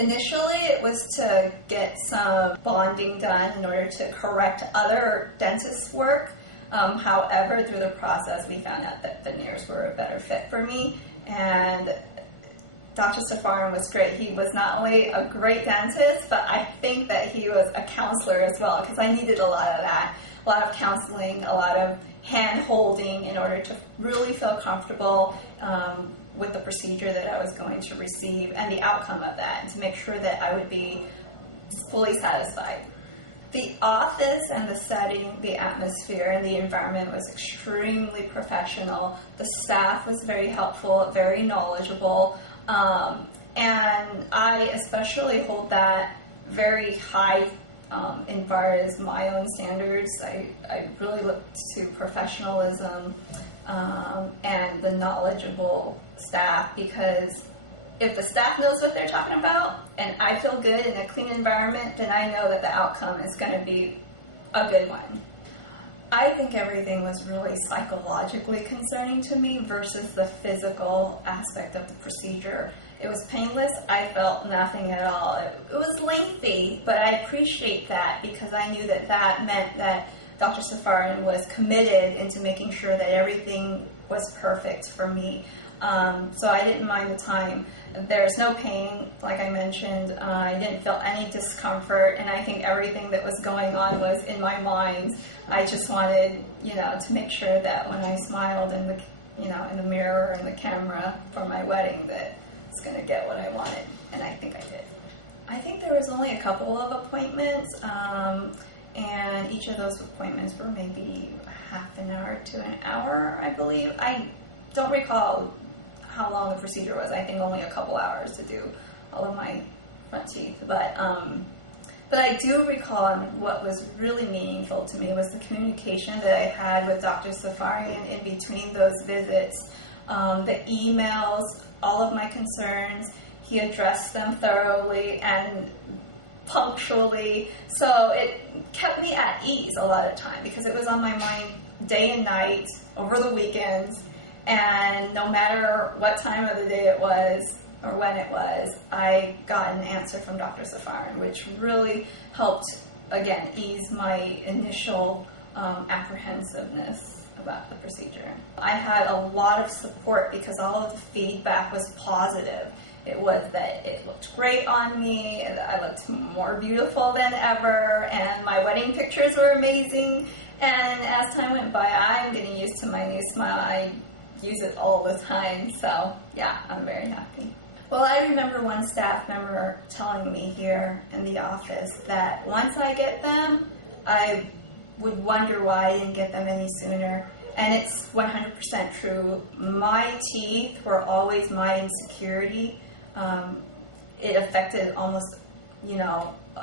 Initially, it was to get some bonding done in order to correct other dentist work. However, through the process, we found out that veneers were a better fit for me. And Dr. Safarian was great. He was not only a great dentist, but I think that he was a counselor as well, because I needed a lot of that. A lot of counseling, a lot of hand-holding in order to really feel comfortable with the procedure that I was going to receive and the outcome of that, and to make sure that I would be fully satisfied. The office and the setting, the atmosphere and the environment was extremely professional. The staff was very helpful, very knowledgeable, and I especially hold that very high in far as my own standards. I really look to professionalism and the knowledgeable staff, because if the staff knows what they're talking about and I feel good in a clean environment, then I know that the outcome is going to be a good one. I think everything was really psychologically concerning to me versus the physical aspect of the procedure. It was painless. I felt nothing at all. It was lengthy, but I appreciate that, because I knew that that meant that Dr. Safarian was committed into making sure that everything was perfect for me. So I didn't mind the time. There's no pain, like I mentioned. I didn't feel any discomfort, and I think everything that was going on was in my mind. I just wanted, to make sure that when I smiled in the mirror and the camera for my wedding, that I was going to get what I wanted, and I think I did. I think there was only a couple of appointments, and each of those appointments were maybe half an hour to an hour, I believe. I don't recall how long the procedure was. I think only a couple hours to do all of my front teeth. But I do recall, and what was really meaningful to me was the communication that I had with Dr. Safarian in between those visits. The emails, all of my concerns, he addressed them thoroughly and punctually. So it kept me at ease a lot of time, because it was on my mind day and night, over the weekends. And no matter what time of the day it was or when it was, I got an answer from Dr. Safarian, which really helped, again, ease my initial apprehensiveness about the procedure. I had a lot of support, because all of the feedback was positive. It was that it looked great on me, I looked more beautiful than ever, and my wedding pictures were amazing. And as time went by, I'm getting used to my new smile. I use it all the time, so yeah, I'm very happy. Well, I remember one staff member telling me here in the office that once I get them, I would wonder why I didn't get them any sooner. And it's 100% true. My teeth were always my insecurity. It affected almost,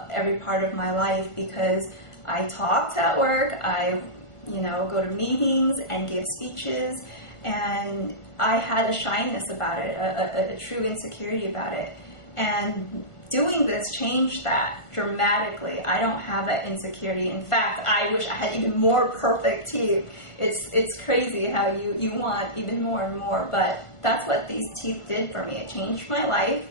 every part of my life, because I talked at work, I, go to meetings and give speeches, and I had a shyness about it, a true insecurity about it. And doing this changed that dramatically. I don't have that insecurity. In fact, I wish I had even more perfect teeth. It's crazy how you want even more and more, but that's what these teeth did for me. It changed my life.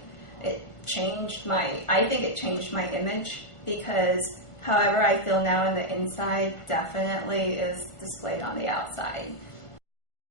I think it changed my image, because however I feel now on the inside definitely is displayed on the outside.